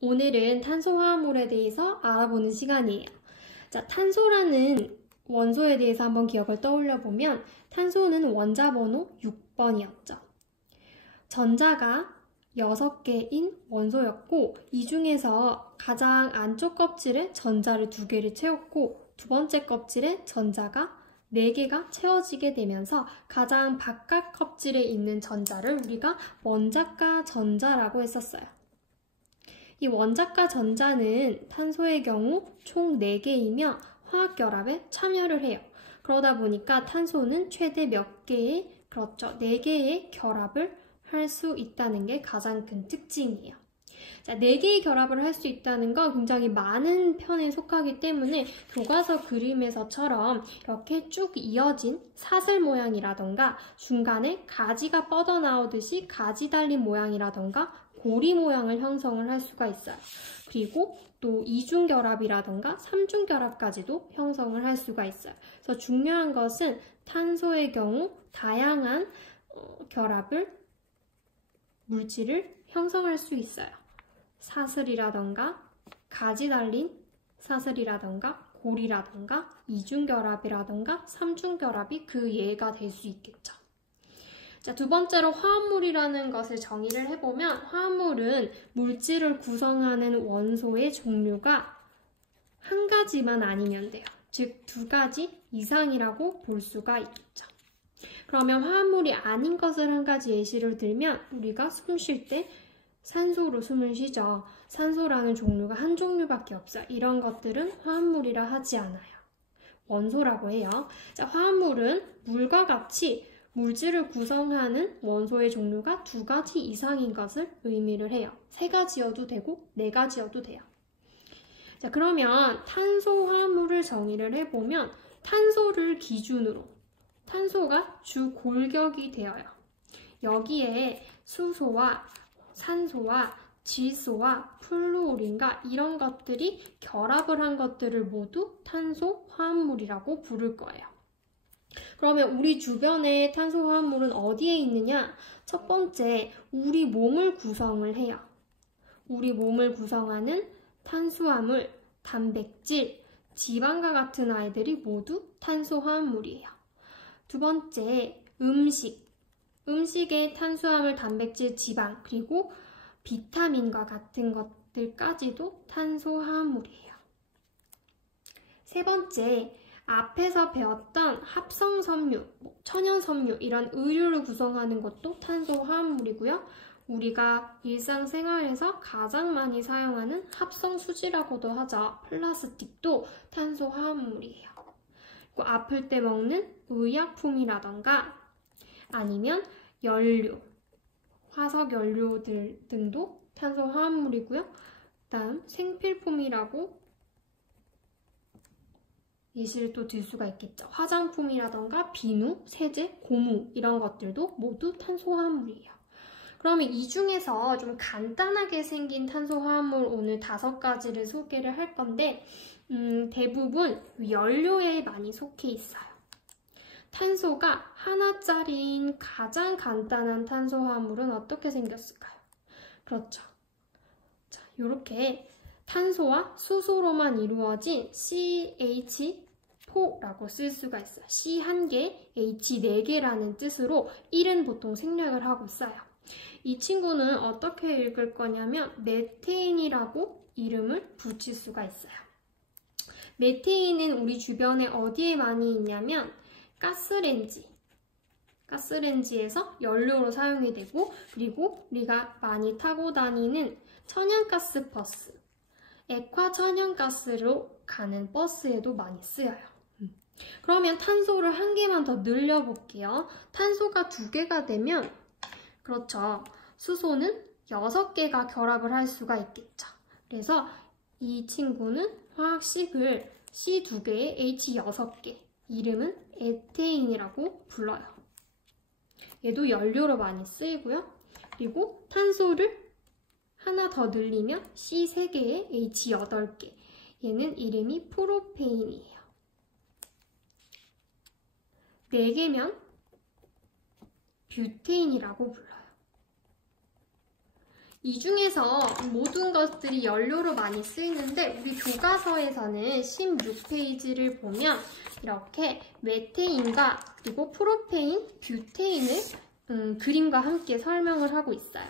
오늘은 탄소화합물에 대해서 알아보는 시간이에요. 자, 탄소라는 원소에 대해서 한번 기억을 떠올려 보면 탄소는 원자 번호 6번이었죠. 전자가 6개인 원소였고 이 중에서 가장 안쪽 껍질에 전자를 2개를 채웠고 두 번째 껍질에 전자가 4개가 채워지게 되면서 가장 바깥 껍질에 있는 전자를 우리가 원자가 전자라고 했었어요. 이 원자가 전자는 탄소의 경우 총 4개이며 화학결합에 참여를 해요. 그러다 보니까 탄소는 최대 몇 개의, 그렇죠, 4개의 결합을 할 수 있다는 게 가장 큰 특징이에요. 자, 4개의 결합을 할 수 있다는 건 굉장히 많은 편에 속하기 때문에 교과서 그림에서처럼 이렇게 쭉 이어진 사슬 모양이라던가 중간에 가지가 뻗어나오듯이 가지 달린 모양이라던가 고리 모양을 형성을 할 수가 있어요. 그리고 또 이중결합이라던가 삼중결합까지도 형성을 할 수가 있어요. 그래서 중요한 것은 탄소의 경우 다양한 물질을 형성할 수 있어요. 사슬이라던가 가지 달린 사슬이라던가 고리라던가 이중결합이라던가 삼중결합이 그 예가 될 수 있겠죠. 자, 두 번째로 화합물이라는 것을 정의를 해보면 화합물은 물질을 구성하는 원소의 종류가 한 가지만 아니면 돼요. 즉, 2가지 이상이라고 볼 수가 있겠죠. 그러면 화합물이 아닌 것을 한 가지 예시를 들면 우리가 숨 쉴 때 산소로 숨을 쉬죠. 산소라는 종류가 한 종류밖에 없어요. 이런 것들은 화합물이라 하지 않아요. 원소라고 해요. 자, 화합물은 물과 같이 물질을 구성하는 원소의 종류가 2가지 이상인 것을 의미를 해요. 3가지여도 되고 4가지여도 돼요. 자, 그러면 탄소 화합물을 정의를 해보면 탄소를 기준으로 탄소가 주 골격이 되어요. 여기에 수소와 산소와 질소와 플루오린과 이런 것들이 결합을 한 것들을 모두 탄소 화합물이라고 부를 거예요. 그러면 우리 주변에 탄소 화합물은 어디에 있느냐? 첫 번째, 우리 몸을 구성을 해요. 우리 몸을 구성하는 탄수화물, 단백질, 지방과 같은 아이들이 모두 탄소 화합물이에요. 두 번째, 음식의 탄수화물, 단백질, 지방, 그리고 비타민과 같은 것들까지도 탄소 화합물이에요. 세 번째, 앞에서 배웠던 합성섬유, 천연섬유 이런 의류를 구성하는 것도 탄소 화합물이고요. 우리가 일상생활에서 가장 많이 사용하는 합성수지라고도 하죠. 플라스틱도 탄소 화합물이에요. 그리고 아플 때 먹는 의약품이라던가 아니면 연료, 화석 연료들 등도 탄소 화합물이고요. 다음 생필품이라고 예시를 또 들 수가 있겠죠. 화장품이라던가 비누, 세제, 고무 이런 것들도 모두 탄소 화합물이에요. 그러면 이 중에서 좀 간단하게 생긴 탄소 화합물 오늘 5가지를 소개를 할 건데 대부분 연료에 많이 속해 있어요. 탄소가 하나짜리인 가장 간단한 탄소 화합물은 어떻게 생겼을까요? 그렇죠. 자, 이렇게 탄소와 수소로만 이루어진 CH4라고 쓸 수가 있어요. C 1개, H 4개라는 뜻으로 1은 보통 생략을 하고 써요. 이 친구는 어떻게 읽을 거냐면 메테인이라고 이름을 붙일 수가 있어요. 메테인은 우리 주변에 어디에 많이 있냐면 가스레인지에서 연료로 사용이 되고 그리고 우리가 많이 타고 다니는 천연가스 버스, 액화 천연가스로 가는 버스에도 많이 쓰여요. 그러면 탄소를 1개만 더 늘려볼게요. 탄소가 2개가 되면 그렇죠. 수소는 6개가 결합을 할 수가 있겠죠. 그래서 이 친구는 화학식을 C 2개에 H 6개, 이름은 에테인이라고 불러요. 얘도 연료로 많이 쓰이고요. 그리고 탄소를 하나 더 늘리면 C 3개에 H 8개, 얘는 이름이 프로페인이에요. 4개면 뷰테인이라고 불러요. 이 중에서 모든 것들이 연료로 많이 쓰이는데 우리 교과서에서는 16페이지를 보면 이렇게 메테인과 그리고 프로페인, 뷰테인을 그림과 함께 설명을 하고 있어요.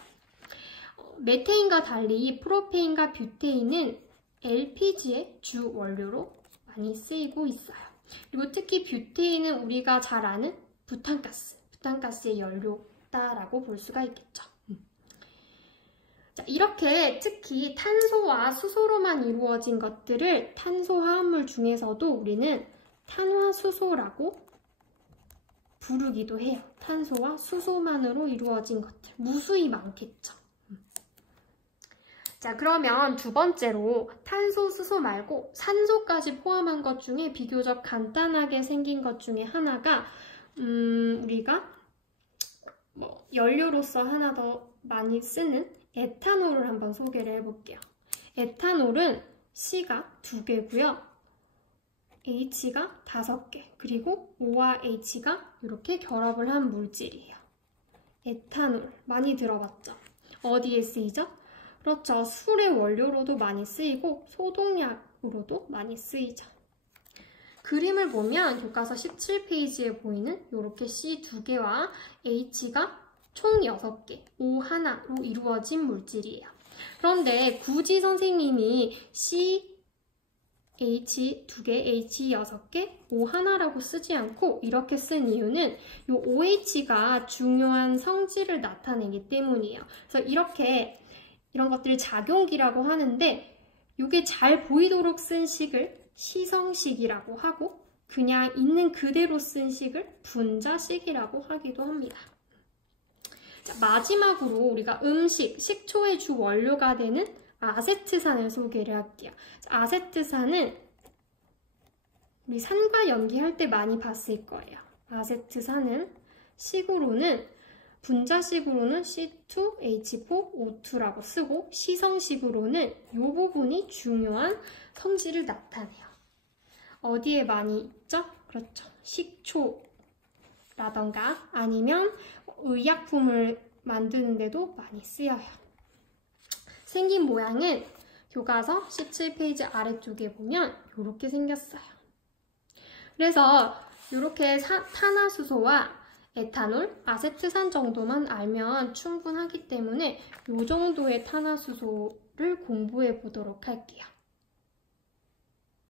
메테인과 달리 프로페인과 뷰테인은 LPG의 주 원료로 많이 쓰이고 있어요. 그리고 특히 뷰테인은 우리가 잘 아는 부탄가스의 연료다라고 볼 수가 있겠죠. 자, 이렇게 특히 탄소와 수소로만 이루어진 것들을 탄소화합물 중에서도 우리는 탄화수소라고 부르기도 해요. 탄소와 수소만으로 이루어진 것들, 무수히 많겠죠. 자, 그러면 두 번째로 탄소, 수소 말고 산소까지 포함한 것 중에 비교적 간단하게 생긴 것 중에 하나가 우리가 연료로서 하나 더 많이 쓰는 에탄올을 한번 소개를 해볼게요. 에탄올은 C가 2개고요. H가 5개, 그리고 O와 H가 이렇게 결합을 한 물질이에요. 에탄올, 많이 들어봤죠? 어디에 쓰이죠? 그렇죠. 술의 원료로도 많이 쓰이고 소독약으로도 많이 쓰이죠. 그림을 보면 교과서 17페이지에 보이는 이렇게 C 2개와 H가 총 6개, O 하나로 이루어진 물질이에요. 그런데 굳이 선생님이 C, H 2개, H 6개, O 하나라고 쓰지 않고 이렇게 쓴 이유는 이 OH가 중요한 성질을 나타내기 때문이에요. 그래서 이런 것들을 작용기라고 하는데 이게 잘 보이도록 쓴 식을 시성식이라고 하고 그냥 있는 그대로 쓴 식을 분자식이라고 하기도 합니다. 자, 마지막으로 우리가 식초의 주 원료가 되는 아세트산을 소개를 할게요. 자, 아세트산은 우리 산과 연기할 때 많이 봤을 거예요. 아세트산은 분자식으로는 C2H4O2라고 쓰고 시성식으로는 이 부분이 중요한 성질을 나타내요. 어디에 많이 있죠? 그렇죠. 식초라던가 아니면 의약품을 만드는데도 많이 쓰여요. 생긴 모양은 교과서 17페이지 아래쪽에 보면 이렇게 생겼어요. 그래서 이렇게 탄화수소와 에탄올, 아세트산 정도만 알면 충분하기 때문에 이 정도의 탄화수소를 공부해 보도록 할게요.